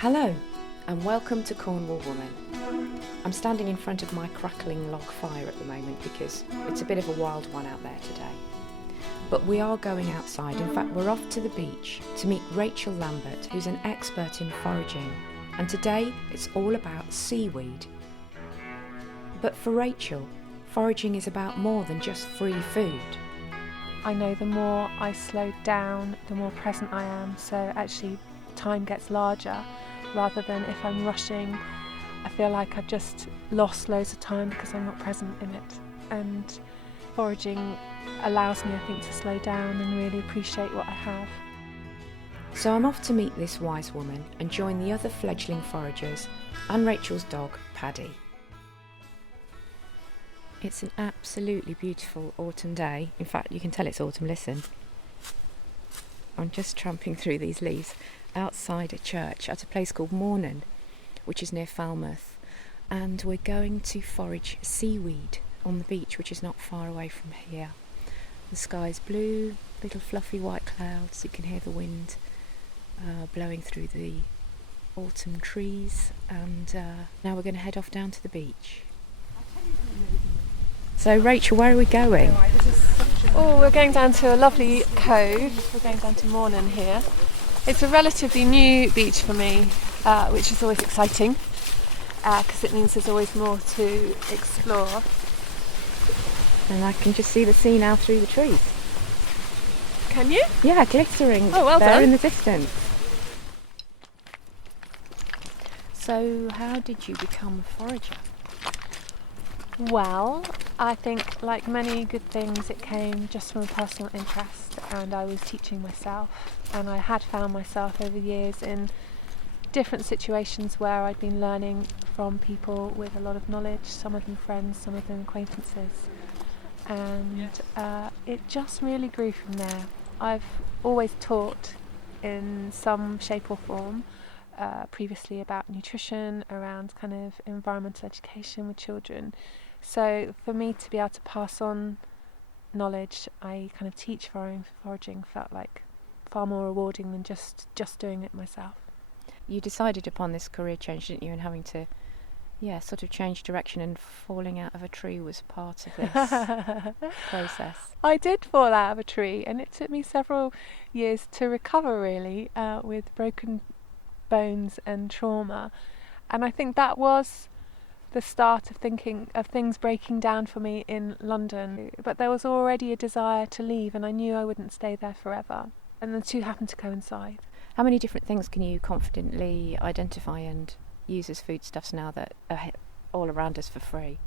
Hello and welcome to Cornwall Woman. I'm standing in front of my crackling log fire at the moment because it's a bit of a wild one out there today. But we are going outside. In fact, we're off to the beach to meet Rachel Lambert, who's an expert in foraging. And today it's all about seaweed. But for Rachel, foraging is about more than just free food. I know the more I slow down, the more present I am, so actually time gets larger rather than if I'm rushing. I feel like I've just lost loads of time because I'm not present in it. And foraging allows me, I think, to slow down and really appreciate what I have. So I'm off to meet this wise woman and join the other fledgling foragers and Rachel's dog, Paddy. It's an absolutely beautiful autumn day. In fact, you can tell it's autumn, listen. I'm just tramping through these leaves outside a church at a place called Mornan, which is near Falmouth. And we're going to forage seaweed on the beach, which is not far away from here. The sky's blue, little fluffy white clouds. You can hear the wind blowing through the autumn trees. And now we're going to head off down to the beach. So Rachel, where are we going? Oh, we're going down to a lovely cove. We're going down to Mornan here. It's a relatively new beach for me, which is always exciting because it means there's always more to explore. And I can just see the sea now through the trees. Can you? Yeah, glittering well there done. in the distance. So how did you become a forager? Well, I think like many good things it came just from a personal interest, and I was teaching myself, and I had found myself over years in different situations where I'd been learning from people with a lot of knowledge, some of them friends, some of them acquaintances, and it just really grew from there. I've always taught in some shape or form previously about nutrition, around kind of environmental education with children. So for me to be able to pass on knowledge, I kind of teach foraging felt like far more rewarding than just doing it myself. You decided upon this career change, didn't you, and having to sort of change direction, and falling out of a tree was part of this process. I did fall out of a tree, and it took me several years to recover really, with broken bones and trauma, and I think that was the start of thinking of things breaking down for me in London. But there was already a desire to leave, and I knew I wouldn't stay there forever, and the two happened to coincide. How many different things can you confidently identify and use as foodstuffs now that are all around us for free?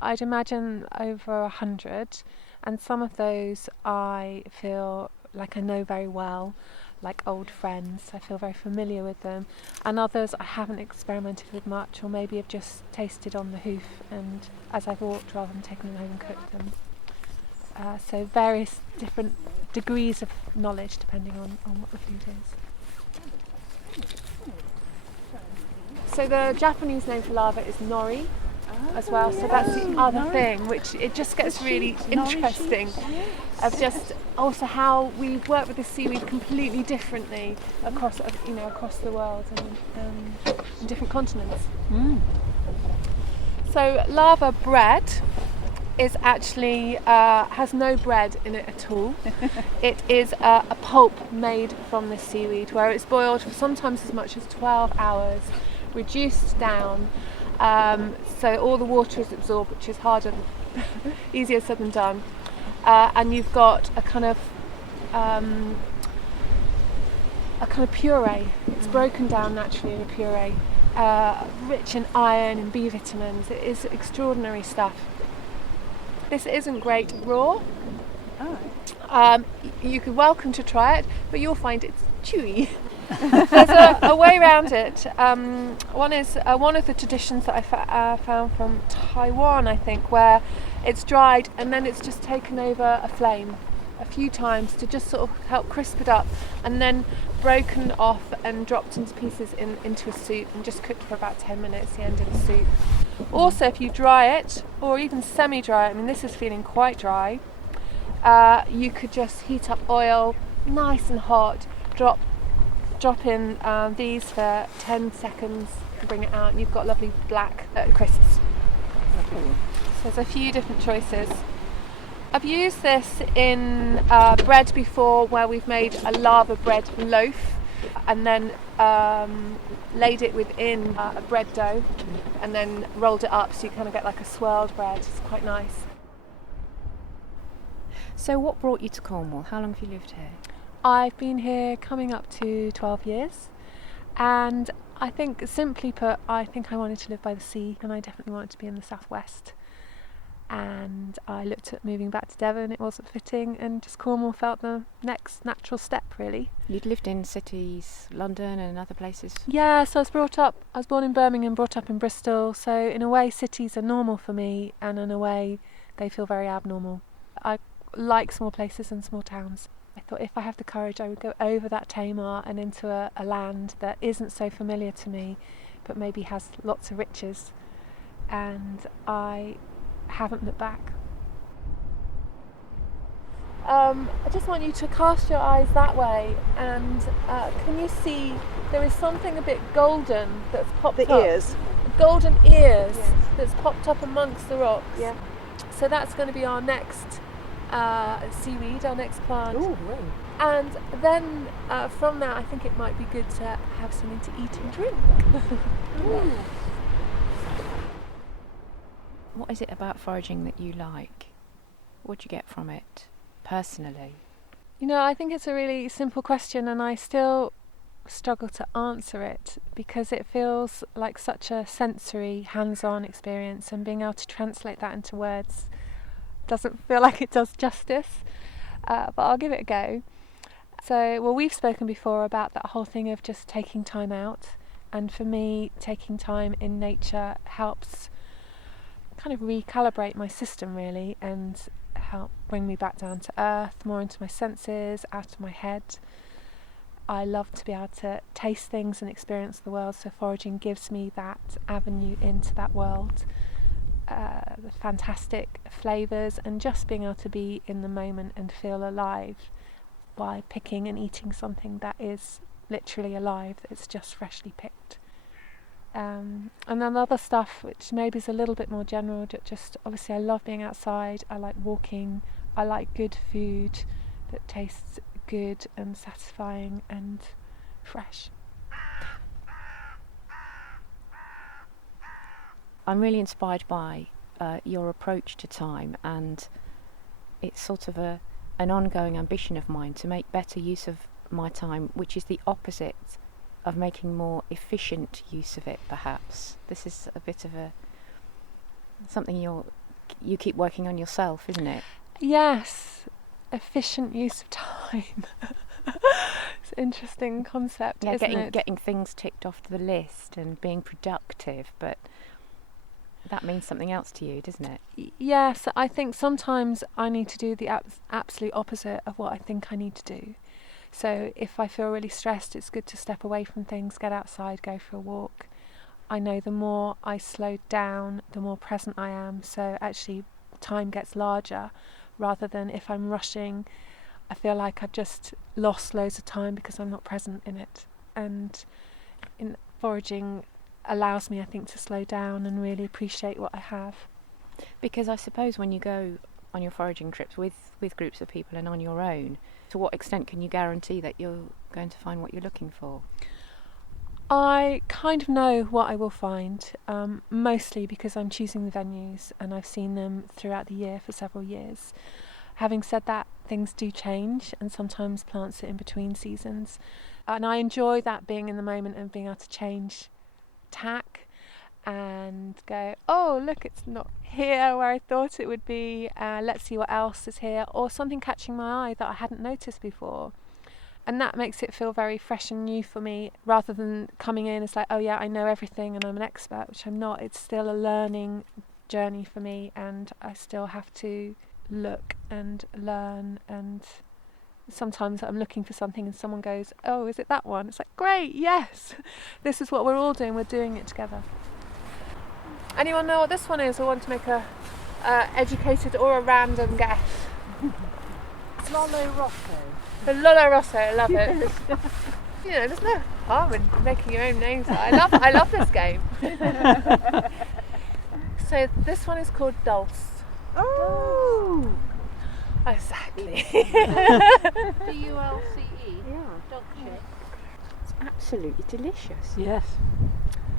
I'd imagine over 100, and some of those I feel like I know very well, like old friends. I feel very familiar with them, and others I haven't experimented with much, or maybe have just tasted on the hoof and as I've walked rather than taken them home and cooked them. So various different degrees of knowledge depending on what the food is. So the Japanese name for larva is nori as well, so that's the other thing, which it just gets really interesting of just also how we work with the seaweed completely differently across the world and in different continents. So larva bread is actually has no bread in it at all. It is a pulp made from the seaweed where it's boiled for sometimes as much as 12 hours, reduced down, so all the water is absorbed, which is easier said than done, and you've got a kind of puree. It's broken down naturally in a puree, rich in iron and B vitamins. It is extraordinary stuff. This isn't great raw. You could welcome to try it, but you'll find it's chewy. There's a way around it. One is one of the traditions that I found from Taiwan, I think, where it's dried and then it's just taken over a flame a few times to just sort of help crisp it up, and then broken off and dropped into pieces into a soup and just cooked for about 10 minutes, the end of the soup. Also, if you dry it, or even semi-dry it, I mean this is feeling quite dry, you could just heat up oil, nice and hot, drop drop in these for 10 seconds and bring it out, and you've got lovely black crisps. So there's a few different choices. I've used this in bread before, where we've made a lava bread loaf and then laid it within a bread dough and then rolled it up, so you kind of get like a swirled bread. It's quite nice. So what brought you to Cornwall? How long have you lived here? I've been here coming up to 12 years, and I think, simply put, I think I wanted to live by the sea, and I definitely wanted to be in the southwest. And I looked at moving back to Devon, it wasn't fitting, and just Cornwall felt the next natural step, really. You'd lived in cities, London and other places? Yeah, so I was born in Birmingham, brought up in Bristol, so in a way cities are normal for me, and in a way they feel very abnormal. I like small places and small towns. I thought if I have the courage, I would go over that Tamar and into a land that isn't so familiar to me, but maybe has lots of riches. And I haven't looked back. I just want you to cast your eyes that way, and can you see there is something a bit golden that's popped up? The ears. Golden ears, Yes. that's popped up amongst the rocks. Yeah. So that's going to be our next seaweed, our next plant. Oh, right. And then from that, I think it might be good to have something to eat and drink. What is it about foraging that you like? What do you get from it, personally? You know, I think it's a really simple question, and I still struggle to answer it because it feels like such a sensory, hands-on experience, and being able to translate that into words doesn't feel like it does justice. But I'll give it a go. So, well, we've spoken before about that whole thing of just taking time out, and for me, taking time in nature helps kind of recalibrate my system, really, and help bring me back down to earth, more into my senses, out of my head. I love to be able to taste things and experience the world, so foraging gives me that avenue into that world. The fantastic flavours, and just being able to be in the moment and feel alive by picking and eating something that is literally alive, that's just freshly picked. And then other stuff which maybe is a little bit more general, just obviously I love being outside, I like walking, I like good food that tastes good and satisfying and fresh. I'm really inspired by your approach to time, and it's sort of an ongoing ambition of mine to make better use of my time, which is the opposite of making more efficient use of it, perhaps. This is a bit of something you keep working on yourself, isn't it? Yes, efficient use of time. It's an interesting concept, isn't it? Getting things ticked off the list and being productive, but that means something else to you, doesn't it? Yes, I think sometimes I need to do the absolute opposite of what I think I need to do. So if I feel really stressed, it's good to step away from things, get outside, go for a walk. I know the more I slow down, the more present I am. So actually time gets larger, rather than if I'm rushing, I feel like I've just lost loads of time because I'm not present in it. And in foraging allows me, I think, to slow down and really appreciate what I have. Because I suppose when you go on your foraging trips with groups of people and on your own, to what extent can you guarantee that you're going to find what you're looking for? I kind of know what I will find, mostly because I'm choosing the venues and I've seen them throughout the year for several years. Having said that, things do change, and sometimes plants are in between seasons, and I enjoy that, being in the moment and being able to change tack and go, oh look, it's not here where I thought it would be, let's see what else is here, or something catching my eye that I hadn't noticed before. And that makes it feel very fresh and new for me, rather than coming in as like, oh yeah, I know everything and I'm an expert, which I'm not. It's still a learning journey for me, and I still have to look and learn. And sometimes I'm looking for something and someone goes, oh, is it that one? It's like, great, yes, this is what we're all doing, we're doing it together. Anyone know what this one is, or want to make a educated or a random guess? Lollo Rosso. The Lollo Rosso, I love it. you know, there's no harm in making your own names. I love this game. So this one is called Dulce. Oh! Exactly. DULCE. Yeah. Dulce. It's absolutely delicious. Yes.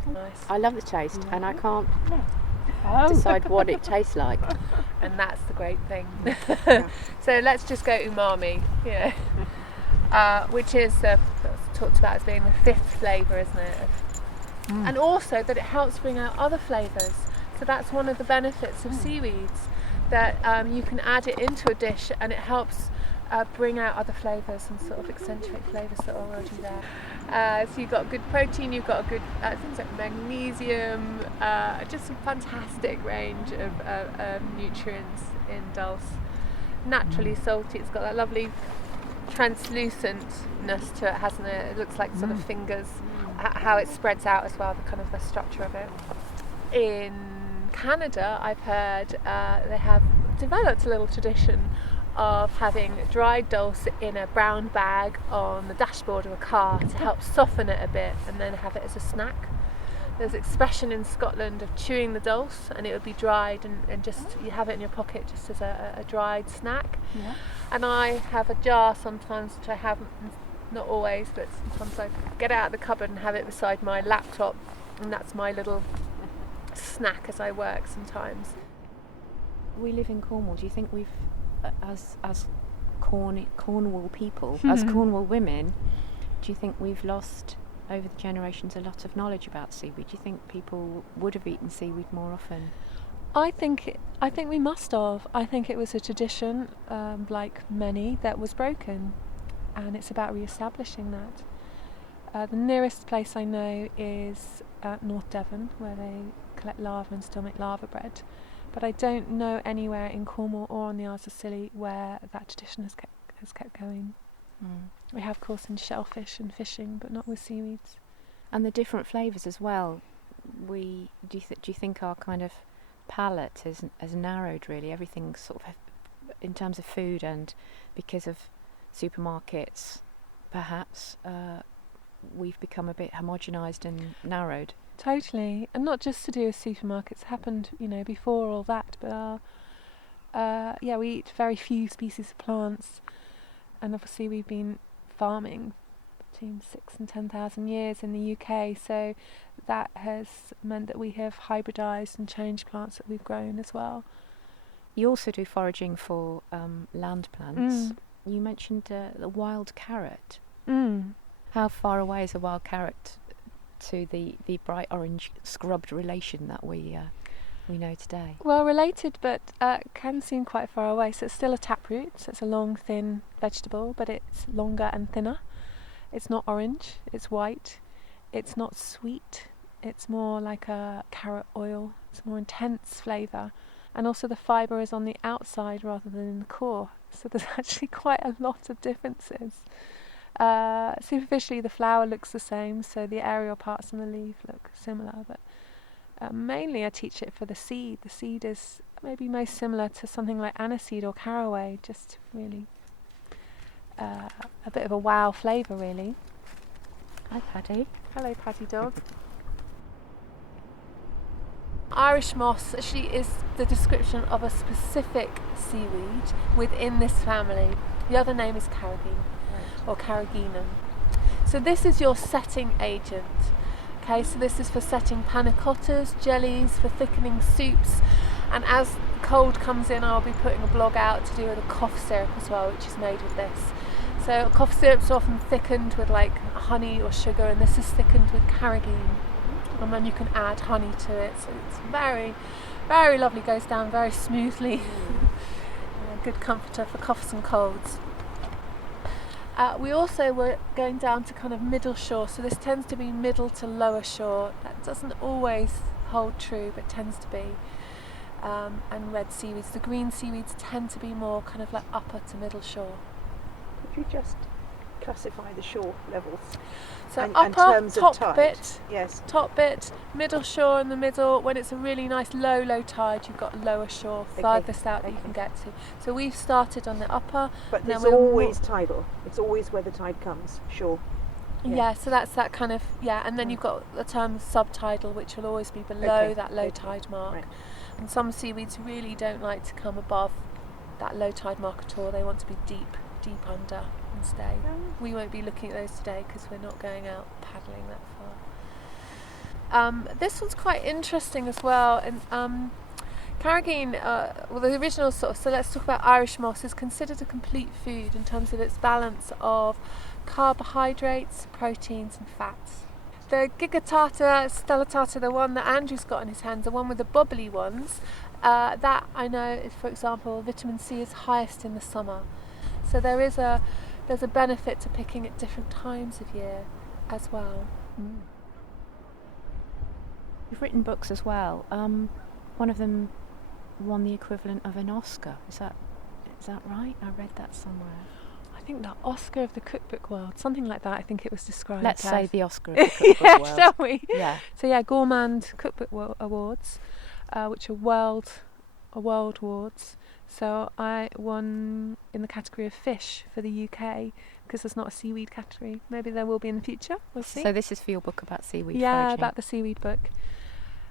Nice. I love the taste, and I can't Oh. decide what it tastes like. And that's the great thing. So let's just go umami, you know, which is talked about as being the fifth flavour, isn't it? And also that it helps bring out other flavours. So that's one of the benefits of seaweeds, that you can add it into a dish and it helps bring out other flavours and sort of accentuate flavours that are already there. So you've got good protein, you've got a good things like magnesium, just a fantastic range of nutrients in dulse. Naturally salty, it's got that lovely translucentness to it, hasn't it? It looks like sort of fingers, how it spreads out as well, the kind of the structure of it. In Canada, I've heard they have developed a little tradition of having dried dulse in a brown bag on the dashboard of a car to help soften it a bit and then have it as a snack. There's an expression in Scotland of chewing the dulse, and it would be dried and just you have it in your pocket just as a dried snack. Yeah. And I have a jar sometimes, which I have, not always, but sometimes I get it out of the cupboard and have it beside my laptop, and that's my little snack as I work sometimes. We live in Cornwall. Do you think we've, as Cornwall people, as Cornwall women, do you think we've lost over the generations a lot of knowledge about seaweed? Do you think people would have eaten seaweed more often? I think we must have. I think it was a tradition, like many, that was broken, and it's about re-establishing that. The nearest place I know is North Devon, where they collect lava and still make lava bread. But I don't know anywhere in Cornwall or on the Isles of Scilly where that tradition has kept going. We have, of course, in shellfish and fishing, but not with seaweeds. And the different flavours as well. Do you think our kind of palate has narrowed really? Everything sort of in terms of food, and because of supermarkets, perhaps we've become a bit homogenised and narrowed. Totally, and not just to do with supermarkets. It's happened, before all that. But we eat very few species of plants, and obviously we've been farming between 6,000 and 10,000 years in the UK. So that has meant that we have hybridised and changed plants that we've grown as well. You also do foraging for land plants. You mentioned the wild carrot. How far away is a wild carrot to the bright orange scrubbed relation that we know today? Well, related, but can seem quite far away. So it's still a taproot, so it's a long, thin vegetable, but it's longer and thinner. It's not orange, it's white. It's not sweet, it's more like a carrot oil. It's more intense flavour. And also the fibre is on the outside rather than in the core. So there's actually quite a lot of differences. Superficially the flower looks the same, so the aerial parts on the leaf look similar, but mainly I teach it for the seed. The seed is maybe most similar to something like aniseed or caraway, just really a bit of a wow flavour really. Hi Paddy. Hello Paddy dog. Irish moss actually is the description of a specific seaweed within this family. The other name is carrageen. Or carrageenum. So this is your setting agent. Okay, so this is for setting panna cottas, jellies, for thickening soups, and as cold comes in I'll be putting a blog out to do with a cough syrup as well, which is made with this. So cough syrup's often thickened with like honey or sugar, and this is thickened with carrageen, and then you can add honey to it, so it's very, very lovely, goes down very smoothly. A good comforter for coughs and colds. We also were going down to kind of middle shore, so this tends to be middle to lower shore. That doesn't always hold true, but tends to be. And red seaweeds. The green seaweeds tend to be more kind of like upper to middle shore. Could you just classify the shore levels? So and upper, terms of top tide? bit, Yes. top bit, middle shore in the middle. When it's a really nice low tide, you've got lower shore, farthest out that you can get to. So we've started on the upper. But and it's then we're always tidal. It's always where the tide comes, shore. Yeah, so that's that kind of, and then you've got the term subtidal, which will always be below that low tide mark. Right. And some seaweeds really don't like to come above that low tide mark at all. They want to be deep under and stay. We won't be looking at those today because we're not going out paddling that far. This one's quite interesting as well. And carrageen, the original so let's talk about Irish moss, is considered a complete food in terms of its balance of carbohydrates, proteins and fats. The gigatata, stellatata, the one that Andrew's got in his hands, the one with the bubbly ones, that I know is, for example, vitamin C is highest in the summer. So there's a benefit to picking at different times of year as well. You've written books as well. One of them won the equivalent of an Oscar. Is that right? I read that somewhere. I think the Oscar of the cookbook world, something like that. I think it was described. Let's as. say the Oscar of the cookbook world. Shall we? Yeah. So Gourmand Cookbook Awards, which are world awards. So I won in the category of fish for the UK because there's not a seaweed category. Maybe there will be in the future. We'll see. So this is for your book about seaweed Yeah, foraging. about the seaweed book.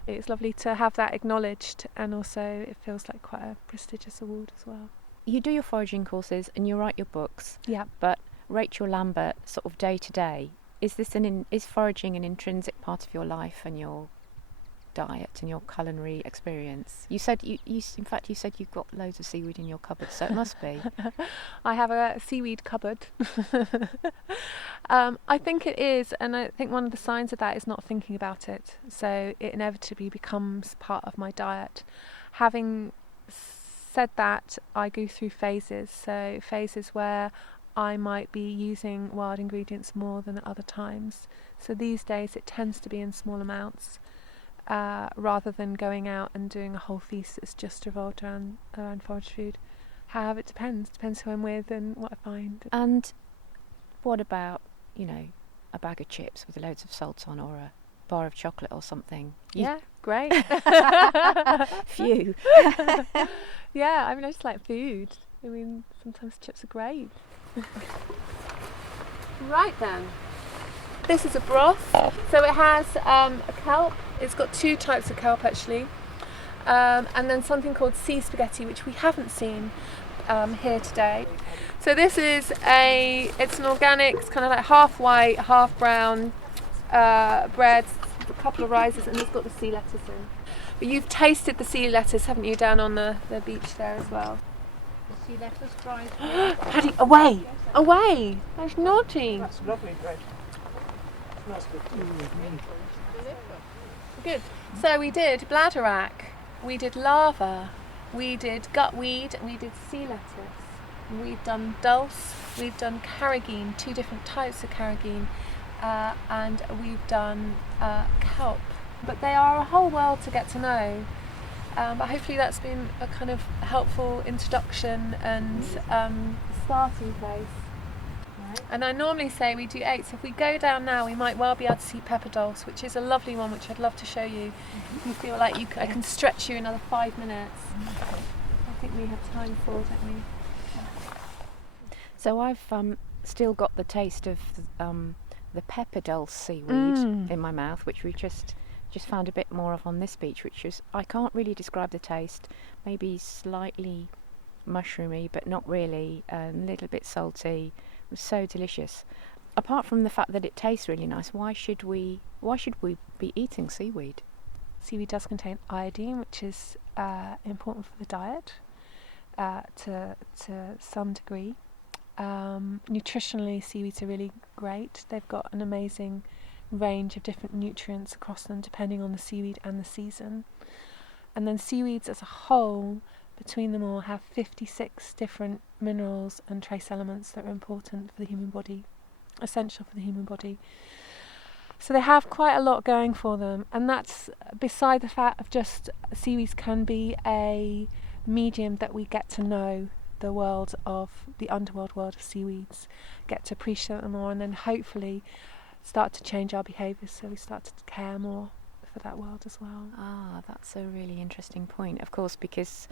It's lovely to have that acknowledged, and also it feels like quite a prestigious award as well. You do your foraging courses and you write your books. Yeah. But Rachel Lambert, sort of day to day, is foraging an intrinsic part of your life and your diet and your culinary experience? You said you said you've got loads of seaweed in your cupboard, so it must be. I have a seaweed cupboard. I think it is, and I think one of the signs of that is not thinking about it. So it inevitably becomes part of my diet. Having said that, I go through phases. So phases where I might be using wild ingredients more than at other times. So these days it tends to be in small amounts. Rather than going out and doing a whole feast that's just revolved around forage food. However, it depends who I'm with and what I find. And what about, a bag of chips with loads of salt on, or a bar of chocolate or something? Yeah, great. Phew. Yeah, I just like food. Sometimes chips are great. Right then. This is a broth. So it has a kelp. It's got two types of kelp actually. And then something called sea spaghetti, which we haven't seen here today. So this is it's an organic, it's kind of like half white, half brown bread, a couple of rices, and it's got the sea lettuce in. But you've tasted the sea lettuce, haven't you, down on the beach there as well? Sea lettuce fries. Paddy, away! That's naughty. That's lovely bread. Smells good. Good. So we did bladderwrack, we did lava, we did gutweed, we did sea lettuce, we've done dulse, we've done carrageen, two different types of carrageen, and we've done kelp. But they are a whole world to get to know. But hopefully that's been a kind of helpful introduction and starting place. And I normally say we do 8, so if we go down now we might well be able to see pepper dulse, which is a lovely one which I'd love to show you. If you feel like I can stretch you another 5 minutes. I think we have time for, don't we? So I've still got the taste of the pepper dulse seaweed in my mouth, which we just found a bit more of on this beach, which is, I can't really describe the taste, maybe slightly mushroomy but not really, a little bit salty. It was so delicious. Apart from the fact that it tastes really nice, why should we be eating seaweed? Seaweed does contain iodine, which is important for the diet to some degree. Nutritionally, seaweeds are really great. They've got an amazing range of different nutrients across them depending on the seaweed and the season. And then seaweeds as a whole, between them all, have 56 different minerals and trace elements that are important for the human body, essential for the human body. So they have quite a lot going for them, and that's beside the fact of just seaweeds can be a medium that we get to know the world of the underworld world of seaweeds, get to appreciate them more, and then hopefully start to change our behaviours so we start to care more for that world as well. Ah, that's a really interesting point, of course, because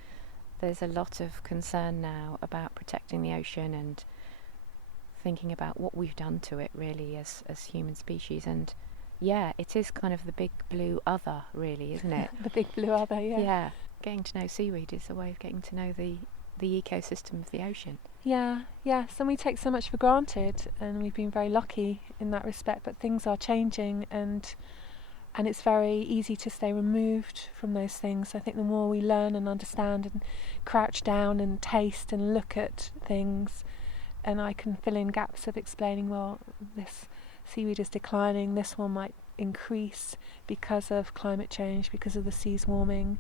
there's a lot of concern now about protecting the ocean and thinking about what we've done to it really as human species. And yeah, it is kind of the big blue other, really, isn't it? The big blue other, yeah. Yeah, getting to know seaweed is a way of getting to know the ecosystem of the ocean. Yeah, yes, and we take so much for granted, and we've been very lucky in that respect, but things are changing, and it's very easy to stay removed from those things. I think the more we learn and understand and crouch down and taste and look at things, and I can fill in gaps of explaining, well, this seaweed is declining, this one might increase because of climate change, because of the seas warming.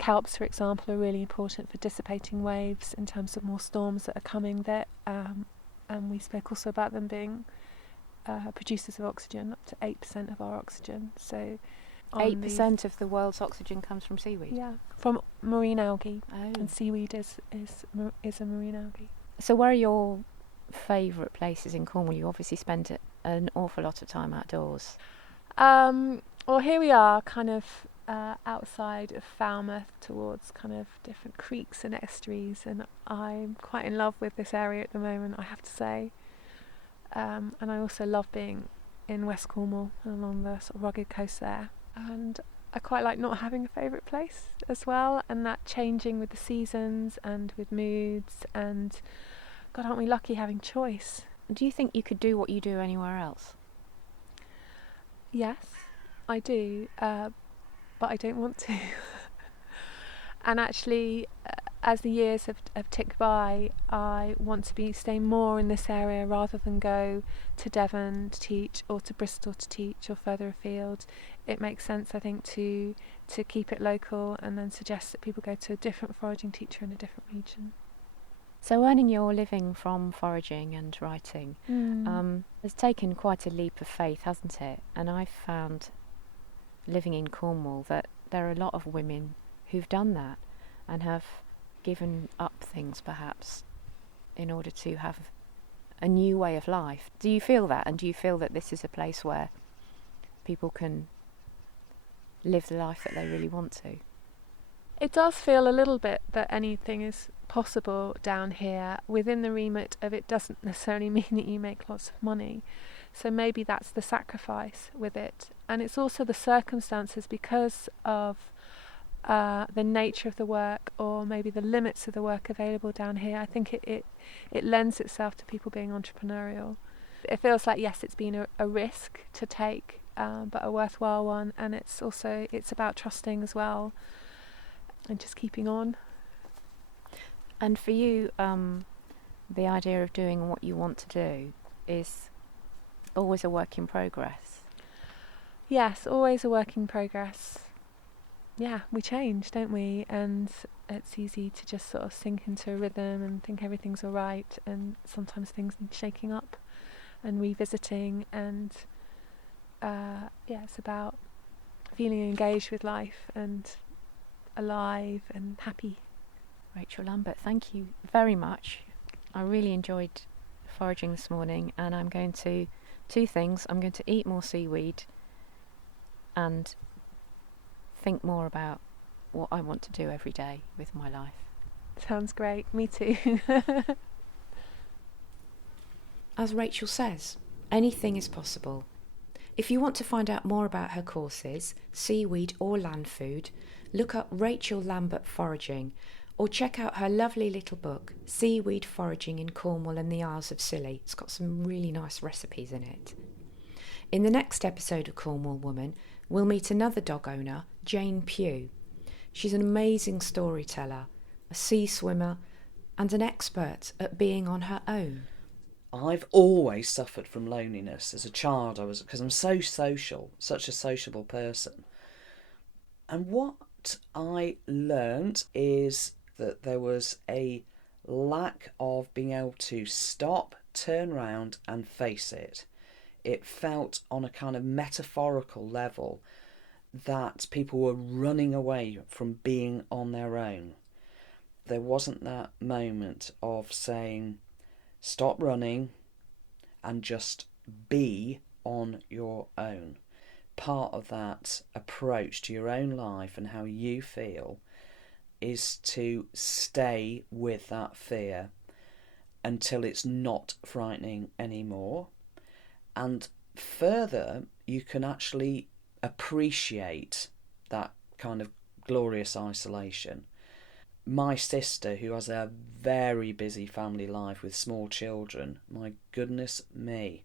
Kelps, for example, are really important for dissipating waves in terms of more storms that are coming there. And we spoke also about them being producers of oxygen, up to 8% of our oxygen. So 8% of the world's oxygen comes from seaweed? Yeah, from marine algae. Oh. And seaweed is a marine algae. So where are your favourite places in Cornwall? You obviously spend an awful lot of time outdoors. Well, here we are, kind of outside of Falmouth, towards kind of different creeks and estuaries, and I'm quite in love with this area at the moment, I have to say. And I also love being in West Cornwall along the sort of rugged coast there. And I quite like not having a favourite place as well, and that changing with the seasons and with moods, and God, aren't we lucky having choice? Do you think you could do what you do anywhere else? Yes, I do, but I don't want to. And actually, as the years have ticked by, I want to stay more in this area rather than go to Devon to teach, or to Bristol to teach, or further afield. It makes sense, I think, to keep it local, and then suggest that people go to a different foraging teacher in a different region. So earning your living from foraging and writing has taken quite a leap of faith, hasn't it? And I've found, living in Cornwall, that there are a lot of women who've done that and have given up things perhaps in order to have a new way of life. Do you feel that? And do you feel that this is a place where people can live the life that they really want to? It does feel a little bit that anything is possible down here within the remit of it doesn't necessarily mean that you make lots of money. So maybe that's the sacrifice with it. And it's also the circumstances, because of the nature of the work, or maybe the limits of the work available down here. I think it lends itself to people being entrepreneurial. It feels like, yes, it's been a risk to take, but a worthwhile one, and it's about trusting as well, and just keeping on. And for you, the idea of doing what you want to do is always a work in progress? Yes, always a work in progress. Yeah, we change, don't we? And it's easy to just sort of sink into a rhythm and think everything's all right, and sometimes things need shaking up and revisiting, and it's about feeling engaged with life and alive and happy. Rachel Lambert, thank you very much. I really enjoyed foraging this morning, and I'm going to two things. I'm going to eat more seaweed and think more about what I want to do every day with my life. Sounds great. Me too. As Rachel says, anything is possible. If you want to find out more about her courses, seaweed or land food, look up Rachel Lambert Foraging, or check out her lovely little book, Seaweed Foraging in Cornwall and the Isles of Scilly. It's got some really nice recipes in it. In the next episode of Cornwall Woman, we'll meet another dog owner, Jane Pugh. She's an amazing storyteller, a sea swimmer, and an expert at being on her own. I've always suffered from loneliness. As a child, because I'm so social, such a sociable person. And what I learnt is that there was a lack of being able to stop, turn around and face it. It felt on a kind of metaphorical level that people were running away from being on their own. There wasn't that moment of saying, stop running and just be on your own. Part of that approach to your own life and how you feel is to stay with that fear until it's not frightening anymore. And further, you can actually appreciate that kind of glorious isolation. My sister, who has a very busy family life with small children, my goodness me,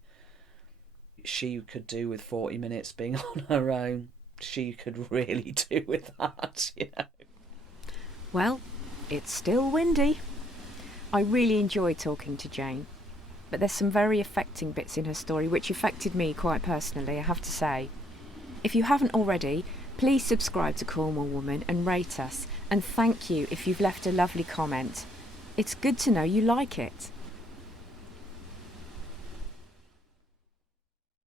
she could do with 40 minutes being on her own. She could really do with that, you know. Well, it's still windy. I really enjoyed talking to Jane, but there's some very affecting bits in her story which affected me quite personally, I have to say. If you haven't already, please subscribe to Cornwall Woman and rate us, and thank you if you've left a lovely comment. It's good to know you like it.